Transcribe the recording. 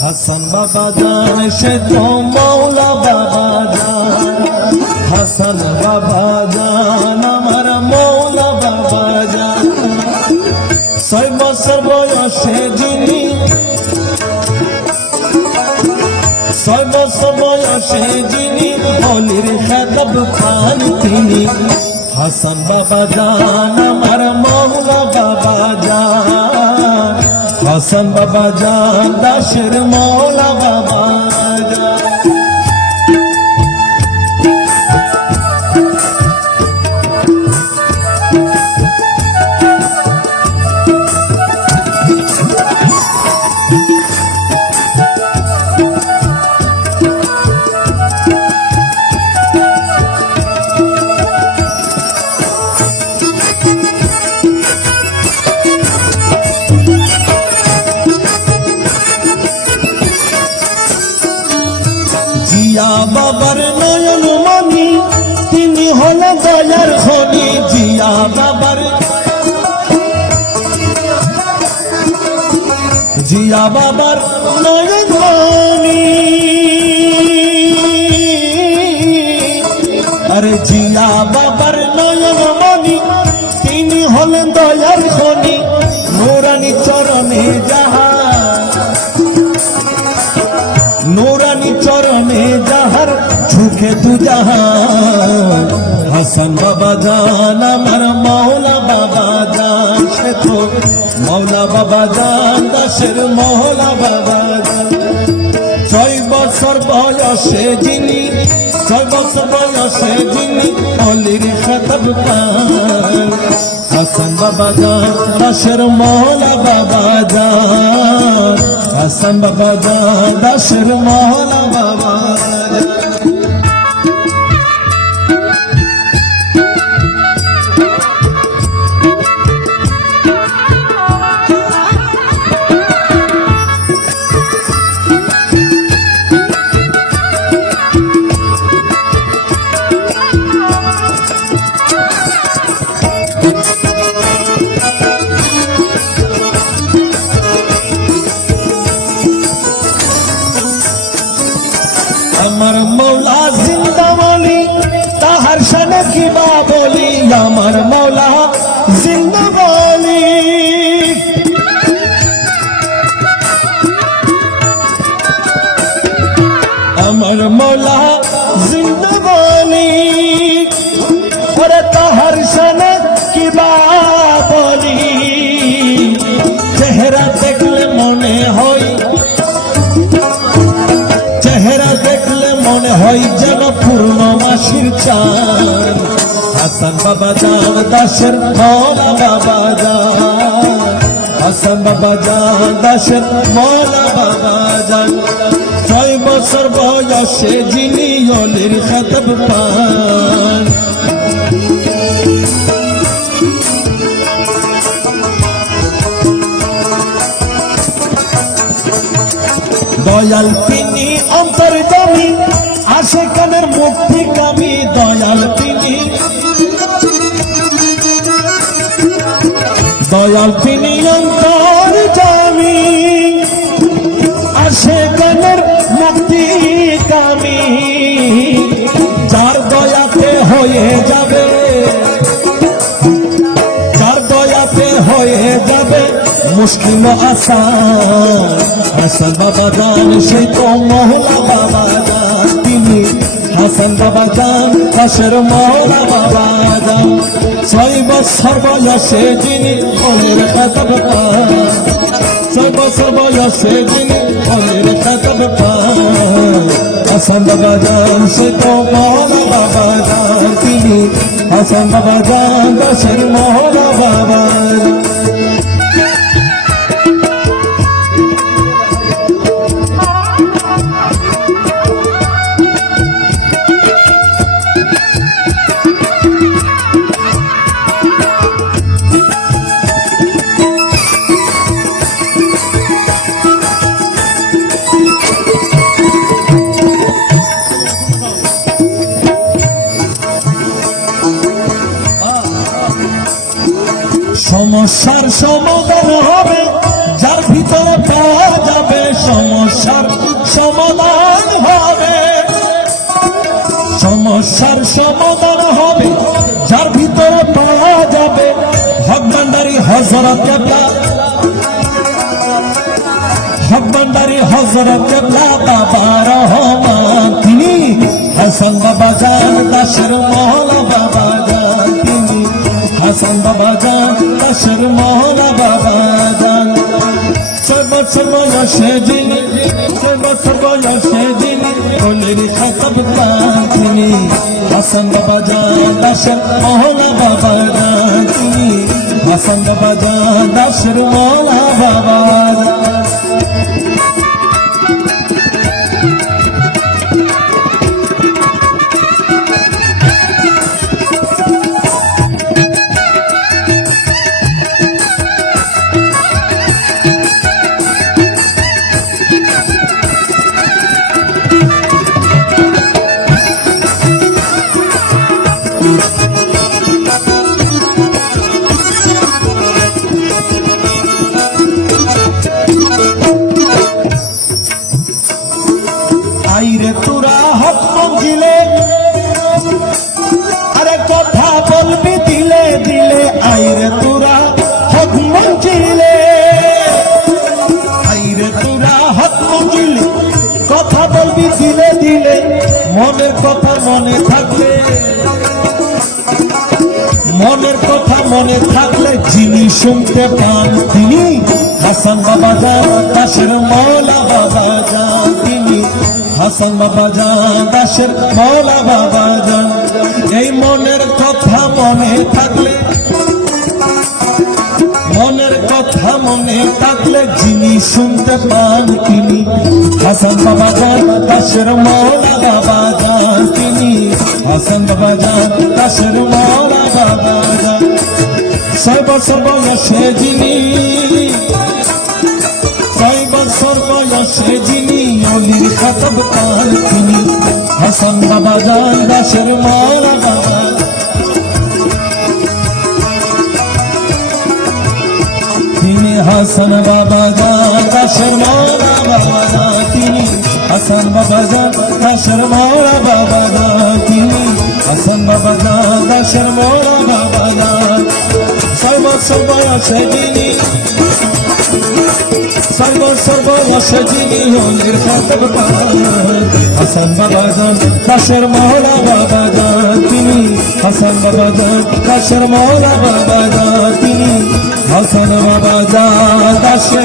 হাসান বাবা জান সে তো মৌলা বাবা জান হাসান বাবা জান আমার মৌলা বাবা জান ছয় বছর বয়সে যিনি, ছয় বছর বয়সে যিনি অলির খেতাব পান তিনি। হাসান বাবা জান আমার মৌলা বাবা জান হাসান বাবা জান দাসের মৌলা জিয়া বাবার নয়ন আরে জিয়া বাবার নয়ন মানি তিনি হলেন দয়ার খনি নোরানি চরণে যাহা। নুরানি চরণে যাহার ঝুঁকে তু জাহান হাসান বাবা জান, আমার মৌলা বাবা তো মৌলা বাবা জান, দাসের মৌলা বাবা ছয় বছর বয়সে যিনি, ছয় বছর বয়সে যিনি অলির খতব পান। হাসান বাবা জান, দাসের মৌলা বাবা জান। হাসান বাবা জান, দাসের মৌলা আমার মৌলা জিন্দা বলি তাহার সানে কিবা বলি? আমার মৌলা জিন্দা আমার মৌলা জিন্দা হয় যেন পূর্ণমাসির চান হাসান বাবা জান দাসের মলা বাবা জান বাবা জান দাসের মলা বাবা জান ছয় বছর বয়সে যিনি অলির খতব পান। দয়াল তিনি অন্তর জমি আসে কানের মুক্তি কামি দয়াল তিনি। দয়াল তিনি অন্তর জমি আসে কানের মুক্তি কামি যার দয়াতে হয়ে যাবে মুশকিল আসান হাসান বাবা জান, সেই তো মহলা বাবা জান। তিনি হাসান বাবা জান কাশের মহলা বাবা জান। ছয় বছর বয়সে যিনি অলির কাতব ছয় বছর বয়সে যিনি অলির কাতব হাসান বাবা জান সেই তো মহলা বাবা জান। তিনি হাসান বাবা জান কাশের মহলা বাবা জান। সমস্যার সমাধান হবে। যার ভিতরে পাওয়া যাবে সমস্যার সমাধান হবে। সমস্যার সমাধান হবে। যার ভিতরে পাওয়া যাবে ভগবানদারি হজরত ভগবানদারি হজরত বাবা রহমান। তিনি হাসন বাবা যান দাসের মা। ছয় সেদিন যিনি বছর বয়সে যিনি কলির খতব তিনি হাসান বাবা জান দাসের মহলা বাবা তিনি হাসান বাবা দাসের মহলা বাবা মনে থাকলে যিনি শুনতে পান তিনি। হাসান বাবা যান দাসের মৌলা বাবা যান তিনি। হাসান বাবা যান দাসের মৌলা বাবা যান। এই মনের কথা মনে থাকলে মনের কথা মনে থাকলে যিনি শুনতে পান তিনি। হাসান বাবা যান দাসের মৌলা বাবা যান তিনি। হাসান বাবা যান দাসের মৌলা ছয় বছর বয়সে যিনি অলির বাবা যান দাসের মৌলা বাবা। তিনি হাসান বাবা জান দাসের মৌলা বাবা জান তিনি হাসান বাবা জান দাসের মৌলা বাবা জান তিনি হাসান বাবা জান দাসের জান যিনি যিনি পান হাসান বাবা জান, দাসের মহলা বাবা তিনি। হাসান বাবা জান, দাসের মহলা বাবা তিনি। হাসান বাবা জান দাসে